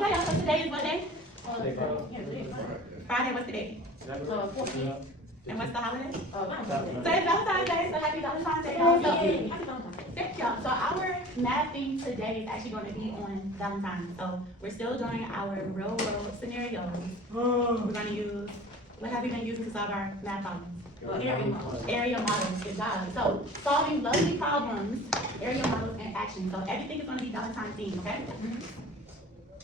Okay, y'all, so today is what day? Friday, what's the day? 14th. And what's the holiday? Valentine's So it's Valentine's Day, so happy Valentine's Day, y'all. So, thank y'all. So our math theme today is actually going to be on Valentine's. So we're still doing our real world scenarios. We're going to use, what have we been using to solve our math problems? Area models, good job. So solving lovely problems, area models, and action. So everything is going to be Valentine's theme, okay?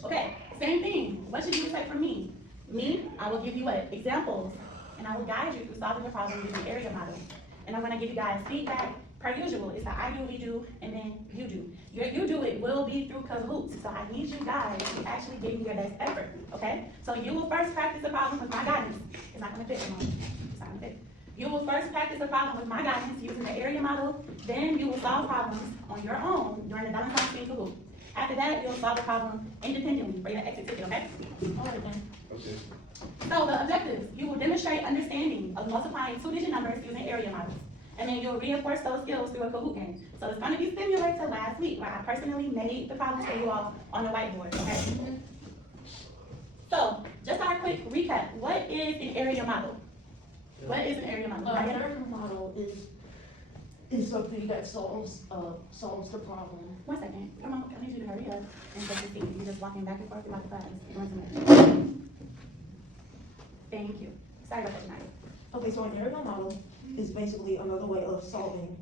Okay, same thing. What should you expect from me? Me, I will give you what? Examples. And I will guide you through solving the problem using area model. And I'm going to give you guys feedback per usual. It's the I do, we do, and then you do. Your you do it will be through Kahoots. So I need you guys to actually give me your best effort, okay? So you will first practice the problem with my guidance. It's not going to fit, Ramon. It's not going to fit. You will first practice the problem with my guidance using the area model. Then you will solve problems on your own during the Valentine's Day Kahoot. After that, you'll solve the problem independently for your exit ticket, okay? All right, then. Okay. So the objectives, you will demonstrate understanding of multiplying two-digit numbers using area models. And then you'll reinforce those skills through a Kahoot game. So it's going to be similar to last week, where I personally made the problems for you all on the whiteboard, okay? So, just our quick recap. What is an area model? What is an area model? An area model is something that solves the problem. 1 second. Come on, I need you to hurry up and take your seat. You're just walking back and forth throughout the class. 1 minute. Thank you. Sorry about that tonight. Okay, so an area model is basically another way of solving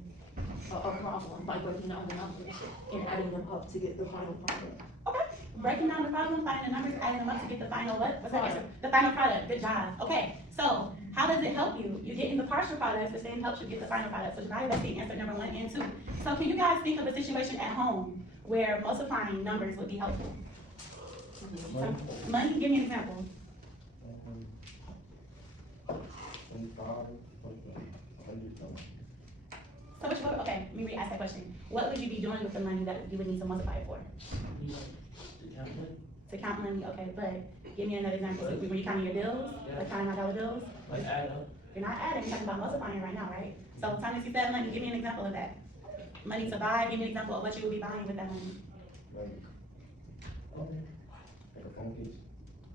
a problem by breaking down the numbers and adding them up to get the final product. Okay. Breaking down the problem, finding the numbers, adding them up to get the final what? What's that answer? The final product. Good job. Okay. So how does it help you? You get in the partial products, the same helps you get the final product. So now that's the answer number 1 and 2. So can you guys think of a situation at home where multiplying numbers would be helpful? Money? Give me an example. 25, So what you, okay, let me re-ask that question. What would you be doing with the money that you would need to multiply it for? To count money, okay, but give me another example. So when you're counting your bills, like counting my dollar bills? Like add up. You're not adding, you're talking about multiplying right now, right? So Thomas, you said money, give me an example of that. Money to buy, give me an example of what you would be buying with that money. like a phone case.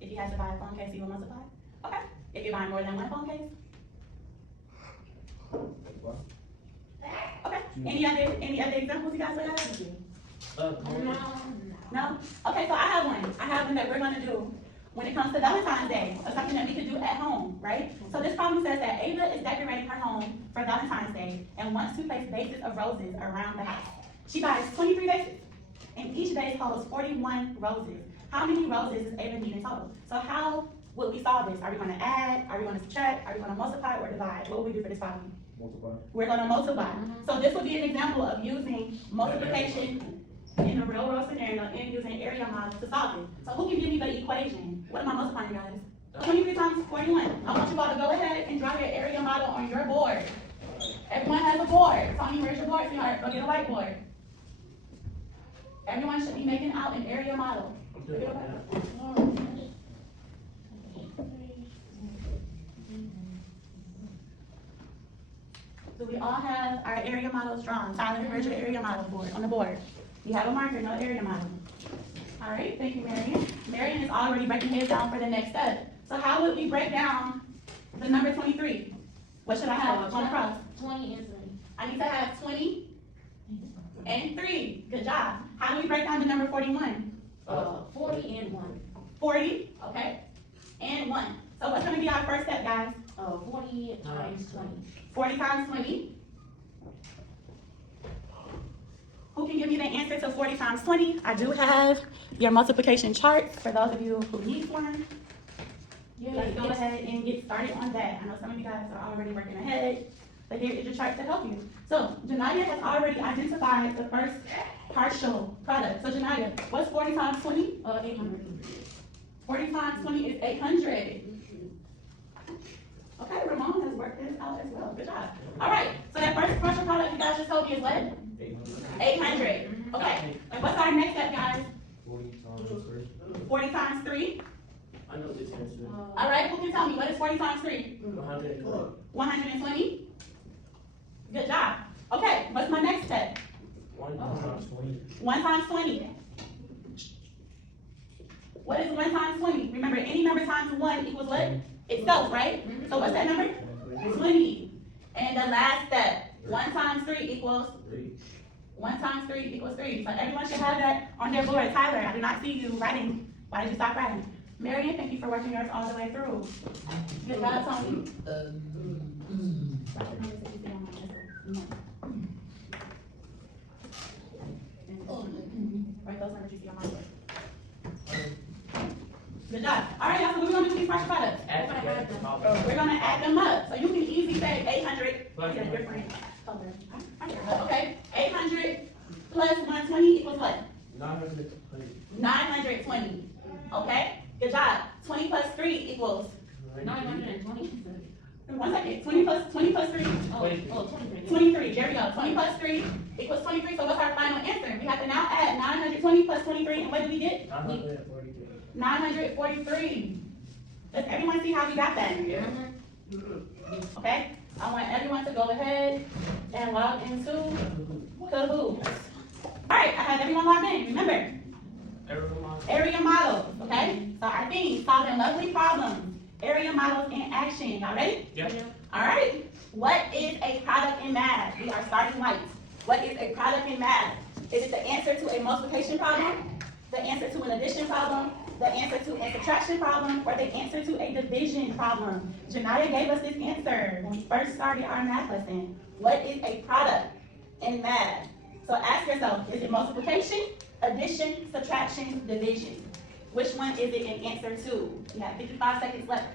If you had to buy a phone case, you would multiply? Okay. If you're buying more than one phone case? Like what? Okay. Any other examples you guys would have? No? Okay, so I have one that we're gonna do when it comes to Valentine's Day, or something that we could do at home, right? So this problem says that Ava is decorating her home for Valentine's Day and wants to place vases of roses around the house. She buys 23 vases, and each vase holds 41 roses. How many roses does Ava need in total? So how would we solve this? Are we gonna add, are we gonna subtract, are we gonna multiply, or divide? What would we do for this problem? Multiply. We're gonna multiply. So this would be an example of using multiplication in a real world scenario and using area models to solve it. So who can give me the equation? What am I multiplying, guys? 23 times 41. I want you all to go ahead and draw your area model on your board. Everyone has a board. Tony, where's your board, sweetheart? Go get a whiteboard. Everyone should be making out an area model. Go get a whiteboard. So we all have our area models drawn. Tyler, where's your area model board on the board? You have a marker, no area model. All right, thank you, Marion. Marion is already breaking his down for the next step. So how would we break down the number 23? What should I have on the cross? 20 and 3. I need to have 20 and 3. Good job. How do we break down the number 41? 40 and 1. 40, okay, and 1. So what's gonna be our first step, guys? 40 times 20. 40 times 20. Who can give me the answer to 40 times 20? I do have your multiplication chart for those of you who need one. Let's go ahead and get started on that. I know some of you guys are already working ahead, but here is your chart to help you. So Janaya has already identified the first partial product. So Janaya, what's 40 times 20? 800. 40 times 20 is 800. Okay, Ramon has worked this out as well. Good job. All right, so that first partial product you guys just told me is what? 800. Okay, and what's our next step, guys? 40 times 3. 40 times 3. I know this answer. All right, who can tell me what is 40 times 3? 120. 120. Good job. Okay, what's my next step? 1 times 20. 1 times 20. What is 1 times 20? Remember, any number times 1 equals what? Itself, right? So what's that number? 20. And the last step, 1 times 3 equals? 3. 1 times 3 equals 3. So everyone should have that on their board. Tyler, I do not see you writing. Why did you stop writing? Marion, thank you for working yours all the way through. Good job, Tony. Write those numbers you see on my board. Good job. All right, y'all, so what we gonna do with these partial products? Add together. We're gonna add them up. So you can easily say 800, get a different color. Okay, 800 plus 120 equals what? 920. 920. Okay, good job. 20 plus 3 equals? 920. 1 second. 20 plus 3? 23. There we go. 20 plus 3 equals 23. So what's our final answer? We have to now add 920 plus 23, and what do we get? 943. 943. Does everyone see how we got that? Okay, I want everyone to go ahead and log into Kahoot. Alright, I have everyone logged in. Remember, area models, okay? So our theme, solving lovely problems. Area models in action. Y'all ready? Yeah. Alright, what is a product in math? We are starting light. What is a product in math? Is it the answer to a multiplication problem? The answer to an addition problem? The answer to a subtraction problem, or the answer to a division problem? Janaya gave us this answer when we first started our math lesson. What is a product in math? So ask yourself, is it multiplication, addition, subtraction, division? Which one is it in answer to? You have 55 seconds left.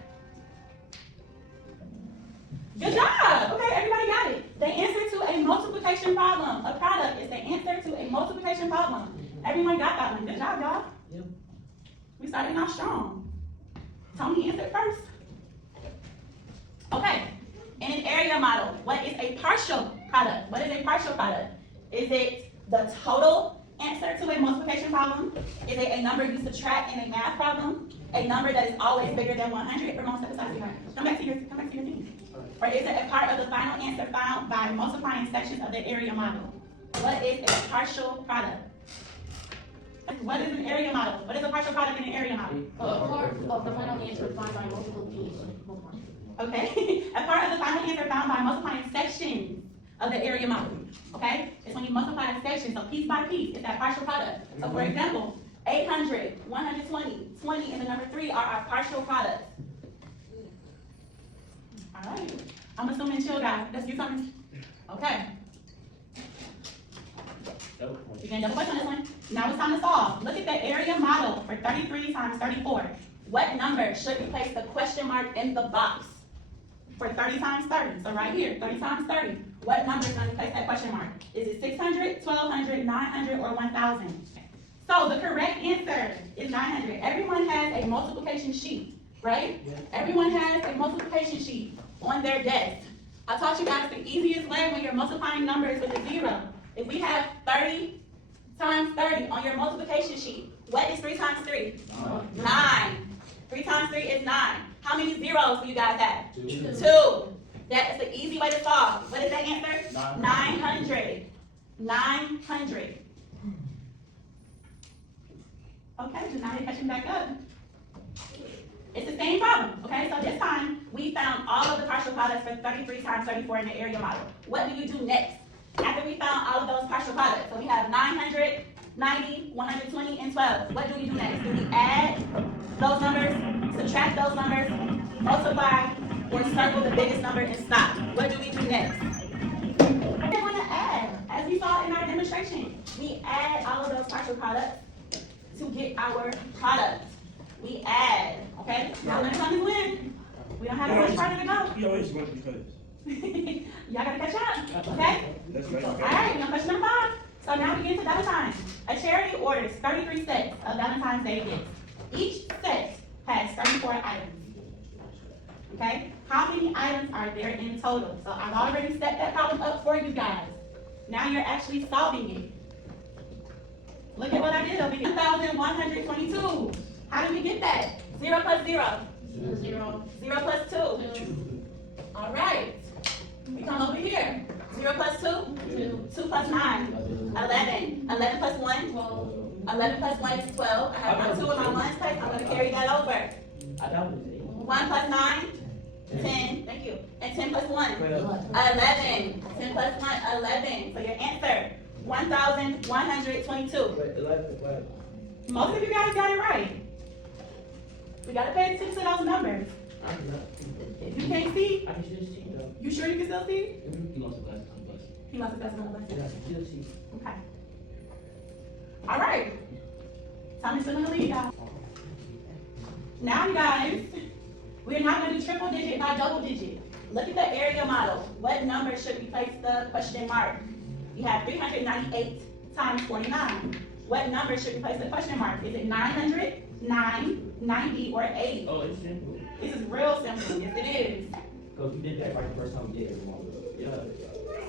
Good job! Okay, everybody got it. The answer to a multiplication problem, a product, is the answer to a multiplication problem. Everyone got that one. Good job, y'all. Yep. We starting off strong. Tony answered first. Okay, in an area model, what is a partial product? What is a partial product? Is it the total answer to a multiplication problem? Is it a number you subtract in a math problem? A number that is always bigger than 100 for most episodes? Come back to your team. Or is it a part of the final answer found by multiplying sections of the area model? What is a partial product? What is an area model? What is a partial product in an area model? A part of the final answer found by multiplication. Okay, a part of the final answer found by multiplying sections of the area model. Okay, it's when you multiply a section, so piece by piece, it's that partial product. So for example, 800, 120, 20, and the number 3 are our partial products. All right, I'm assuming chill guys. Let's do something. Okay. You can double click on this one. Now it's time to solve. Look at the area model for 33 times 34. What number should replace the question mark in the box for 30 times 30? So right here, 30 times 30. What number is going to replace that question mark? Is it 600, 1200, 900, or 1000? So the correct answer is 900. Everyone has a multiplication sheet, right? Yeah. Everyone has a multiplication sheet on their desk. I taught you guys the easiest way when you're multiplying numbers with a 0. If we have 30 times 30 on your multiplication sheet, what is 3 times 3? 9. 3 times 3 is 9. How many zeros do you guys have? 2. That is the easy way to solve. What is the answer? 900. 900. Okay, so now you're catching back up. It's the same problem, okay? So this time, we found all of the partial products for 33 times 34 in the area model. What do you do next? After we found all of those partial products, so we have 900, 90, 120, and 12. What do we do next? Do we add those numbers, subtract those numbers, multiply, or circle the biggest number and stop? What do we do next? We're going to add, as we saw in our demonstration. We add all of those partial products to get our product. We add, okay? Now when it comes to win, we don't have that much farther to go. He always wants because. Y'all gotta catch up, okay? That's right. All right, we're on question number 5. So now we get to Valentine's. A charity orders 33 sets of Valentine's Day gifts. Each set has 34 items. Okay? How many items are there in total? So I've already set that problem up for you guys. Now you're actually solving it. Look at what I did over here. 1,122. How did we get that? 0 plus 0. 0. 0 plus 2. 2. All right. We come over here. 0 plus 2? 2. 2 plus 9? 11. 11 plus 1? 12. 11 plus 1 is 12. I have my 2 in my 1's place. I'm 1 plus 9, 10, thank you. And 10 plus 1, 12. 11. 10 plus 1, 11. So your answer, 1,122. Wait, 11, what? Most of you guys got it right. We gotta pay attention to those numbers. I cannot see If you can't see, I can still see though. you sure you can still see? You lost the last time, but. He must have got some left. Yeah, I can still see. Okay. All right. Time is still in the lead, guys. Now, you guys, we're not going to do triple digit by double digit. Look at the area model. What number should replace the question mark? You have 398 times 49. What number should replace the question mark? Is it 900, 9, 90, or 80? Oh, it's simple. This is real simple. Yes, it is. Because we did that right the first time we did it. Yeah.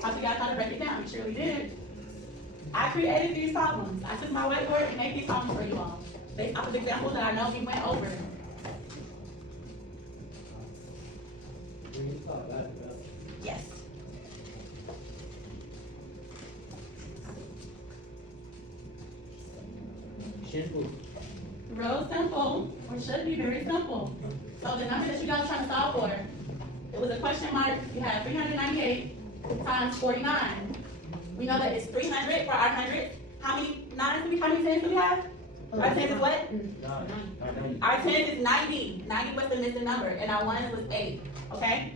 How you guys how to break it down? You surely did. I created these problems. I took my whiteboard and made these problems for you all. Based off of examples that I know we went over. Yes. Simple. Real simple, or should be very simple. So the number that you guys are trying to solve for, it was a question mark. You have 398 times 49. We know that it's 300 for our 100. How many nines do we, how many tens do we have? Our tens is what? 9. Our tens is 90. 90 was the missing number, and our ones was 8. Okay?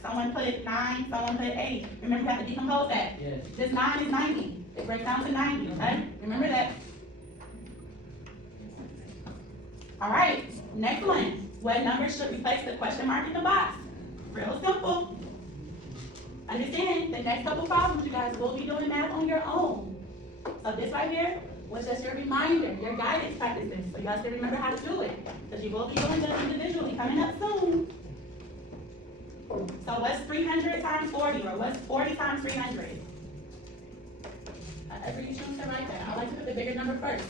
Someone put 9, someone put 8. Remember, you have to decompose that. Yes. This 9 is 90. It breaks down to 90, okay? Remember that. All right, next one. What number should replace the question mark in the box? Real simple. Understand, the next couple problems, you guys will be doing math on your own. So this right here was just your reminder, your guidance practices, so you guys can remember how to do it. Because you will be doing them individually coming up soon. So what's 300 times 40, or what's 40 times 300? However you choose to write that. I like to put the bigger number first.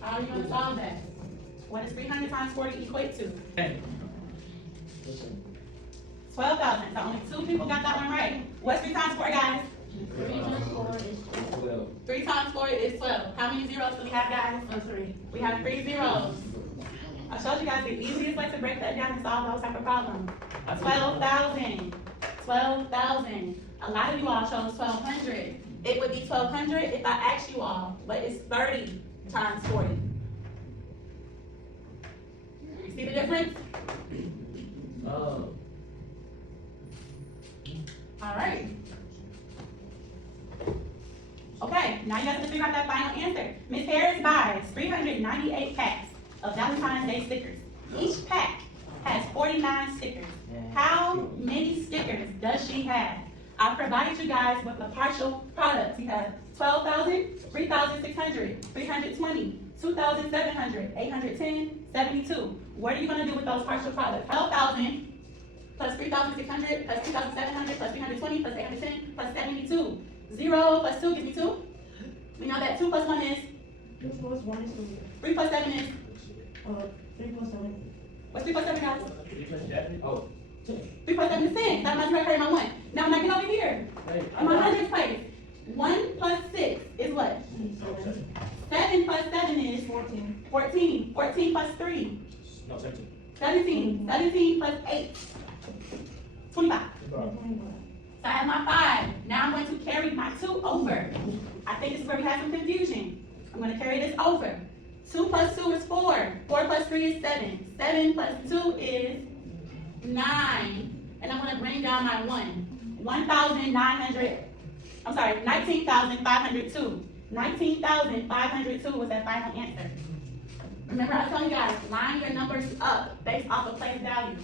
How are you going to solve that? What does 300 times 40 equate to? 12,000. So only 2 people got that one right. What's 3 times 4, guys? 3 times 4 is 12. 3 times 4 is 12. How many zeros do we have, guys? 3. We have 3 zeros. I showed you guys the easiest way to break that down and solve those type of problems. 12,000. 12,000. A lot of you all chose 1,200. It would be 1,200 if I asked you all, what is 30 times 40? You see the difference? All right. Okay, now you have to figure out that final answer. Ms. Harris buys 398 packs of Valentine's Day stickers. Each pack has 49 stickers. How many stickers does she have? I provided you guys with a partial product. You have 12,000, 3,600, 320, 2,700, 810, 72. What are you going to do with those partial products? 12,000 plus 3,600 plus 2,700 plus 320 plus 810 plus 72. 0 plus 2 gives me 2. We know that 2 plus 1 is? 2 plus 1 is 3. 3 plus 7 is? 3 plus 7. What's 3 plus 7, guys? 3 plus 7? Oh. 3 plus 7 is 10. That reminds me right my 1. Now when I get over here, in my hundreds place, 1 plus 6 is what? 7. 7 plus 7 is? 14. 14. 14 plus 3? No, 17. 17. 17 plus 8? 25. 21. So I have my 5. Now I'm going to carry my 2 over. I think this is where we have some confusion. I'm going to carry this over. 2 plus 2 is 4. 4 plus 3 is 7. 7 plus 2 is 9. And I'm going to bring down my 1. 19,502. 19,502 was that final answer. Remember I told you guys, line your numbers up based off of place value.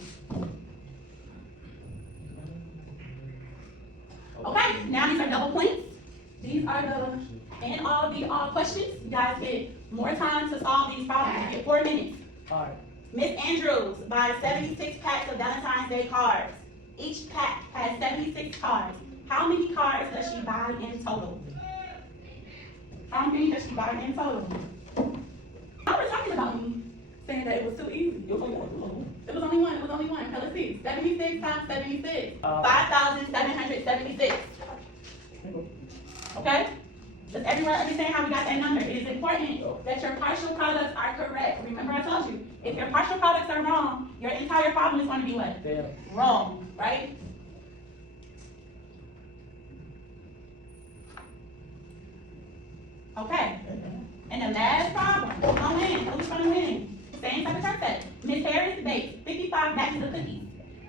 Okay, now these are double points. These are the, and all the questions. You guys get more time to solve these problems. You get 4 minutes. Alright. Miss Andrews buys 76 packs of Valentine's Day cards. Each pack has 76 cards. How many cards does she buy in total? How many does she buy in total? I was talking about me, saying that it was too easy. It was only one. It was only one. Okay, let's see. 76 times 76. 5,776. Okay? Does everyone understand how we got that number? It is important that your partial products are correct. Remember I told you, if your partial products are your entire problem is going to be what? Fail. Wrong, right? Okay. And the last problem, who's gonna win? Who's gonna win? Same type of concept. Miss Harris baked 55 batches of cookies.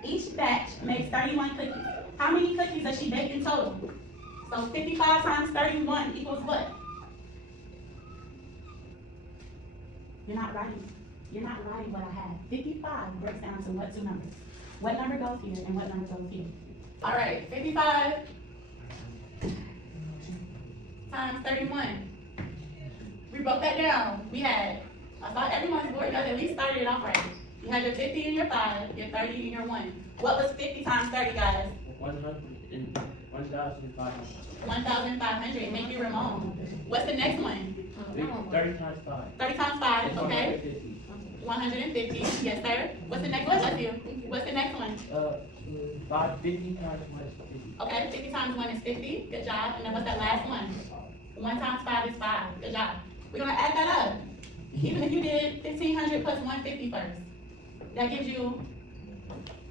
Each batch makes 31 cookies. How many cookies does she bake in total? So 55 times 31 equals what? You're not writing. You're not writing what I have. 55 breaks down to what two numbers? What number goes here and what number goes here? All right, 55 times 31. We broke that down. We had, I thought everyone's board, you guys at least started it off right. You had your 50 and your 5, your 30 and your 1. What was 50 times 30, guys? 1,500. 1,500. Thank you, Ramon. What's the next one? 30 times 5. 30 times 5, okay. 150. 150, yes, sir. What's the next one? Bless you. What's the next one? 50 times 1 is 50. Okay, 50 times 1 is 50. Good job. And then what's that last one? 1 times 5 is 5. Good job. We're gonna add that up. Even if you did 1,500 plus 150 first, that gives you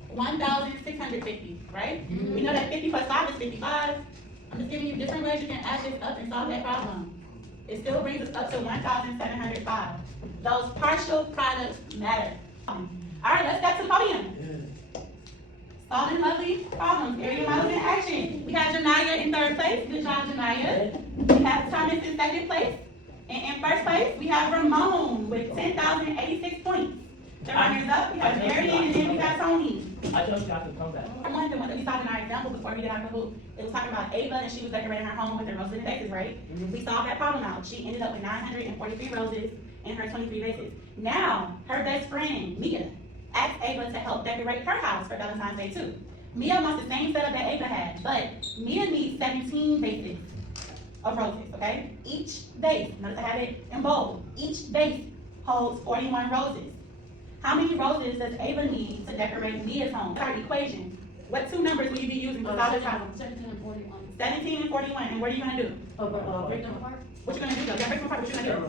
1,650, right? We know that 50 plus 5 is 55. I'm just giving you different ways you can add this up and solve that problem. It still brings us up to 1,705. Those partial products matter. All right, let's step to the podium. Solving lovely problems. Area models in action. We have Janaya in third place. Good job, Janaya. We have Thomas in second place. And in first place, we have Ramon with 10,086 points. The runners up, we have Marion, and then we have Tony. I told you I could come back. The one that we saw in our example before we did our Kahoot, it was talking about Ava, and she was decorating her home with her roses and vases, right? We solved that problem out. She ended up with 943 roses in her 23 vases. Now, her best friend, Mia, asked Ava to help decorate her house for Valentine's Day too. Mia wants the same setup that Ava had, but Mia needs 17 vases of roses, okay? Each vase, notice I have it in bold, each vase holds 41 roses. How many roses does Ava need to decorate Mia's home? Our equation. What two numbers will you be using to solve this problem? 17 and 41. 17 and 41, and what are you gonna do? Break them apart. What you gonna do though? Yeah, break them apart, what you gonna do?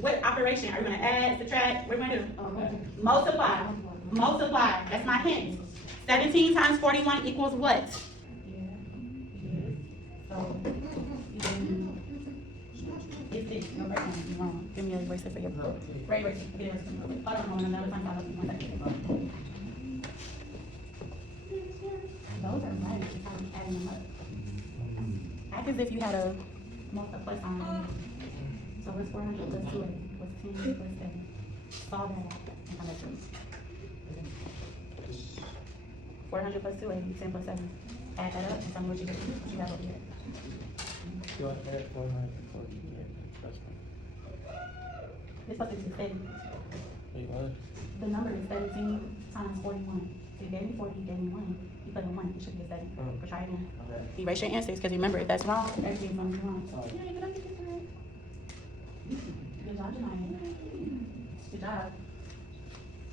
What operation? Are you gonna add, subtract, what are you gonna do? Multiply. Multiply, that's my hint. 17 times 41 equals what? So, it's this, no break down, you're wrong. Give me a eraser for your book. Right, right, get it. Hold on, another time, hold on, 1 second. Those are right, if I'm adding them up. Act as if you had a multiply sign. So what's 400 plus 2? What's 10 plus 7? Solve that out and come back to me. 400 plus 2, 10 plus 7. Add that up and tell me what you have over here. It's supposed to be 7. The number is 17 times 41. So you gave me 40, you gave me 1. You put in 1, it should be a 7. But try again. Erase your answers, because remember, if that's wrong, everything's going to be wrong. Yeah, you don't get it right. Good job, Janaya. Good job.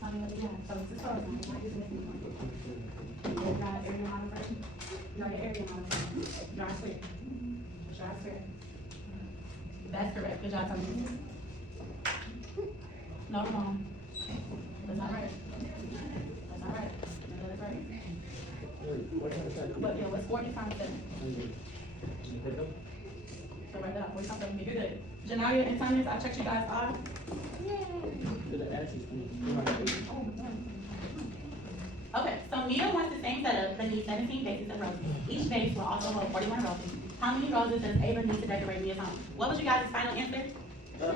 Tell me what you have. So it's the total number. Why is it missing one? Draw an area model first. Draw your area model first. Draw a square. Draw a square. That's correct. Good job, Tony. No, wrong. That's not right. That's not right. No, that's right. What, yeah, what's 40 times 7? So right there, 40 times 7, you're good. Janaya and Thomas, I'll check you guys off. Okay, so Mia wants the same setup, but needs 17 vases of roses. Each vase will also hold 41 roses. How many roses does Ava need to decorate Mia's home? What was your guys' final answer? No.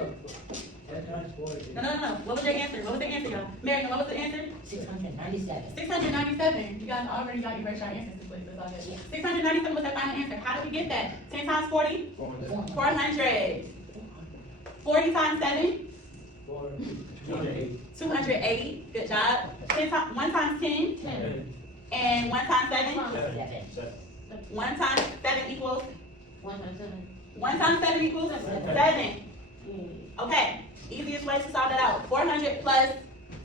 What was your answer? What was the answer, y'all? Marion, what was the answer? 697. 697. You guys already got your very short answers. That's all good. 697 was their final answer. How did we get that? 10 times 40? 400. 40 times 7? 280. Good job. 1 times 10? 10. And 1 times 7? 7. 1 times 7 equals? 1 times 7. 1 times 7 equals? 7. Okay. Easiest way to solve that out. 400 plus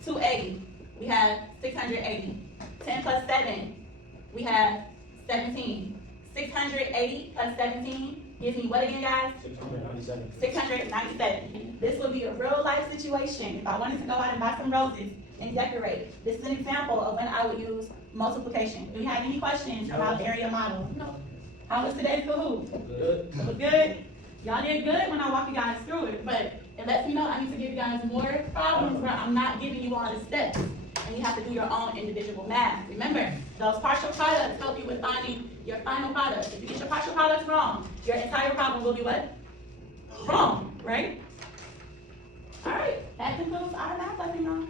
280. We have 680. 10 plus 7. We have 17. 680 plus 17 gives me what again, guys? 697. 697. This would be a real life situation. If I wanted to go out and buy some roses and decorate, this is an example of when I would use multiplication. Do you have any questions about area model? No. How was today's Kahoot? Good. It was good. Y'all did good when I walked you guys through it, but it lets me know I need to give you guys more problems where I'm not giving you all the steps. And you have to do your own individual math. Remember, those partial products help you with finding your final product. If you get your partial products wrong, your entire problem will be what? Wrong, right? All right, that concludes our math lesson, y'all.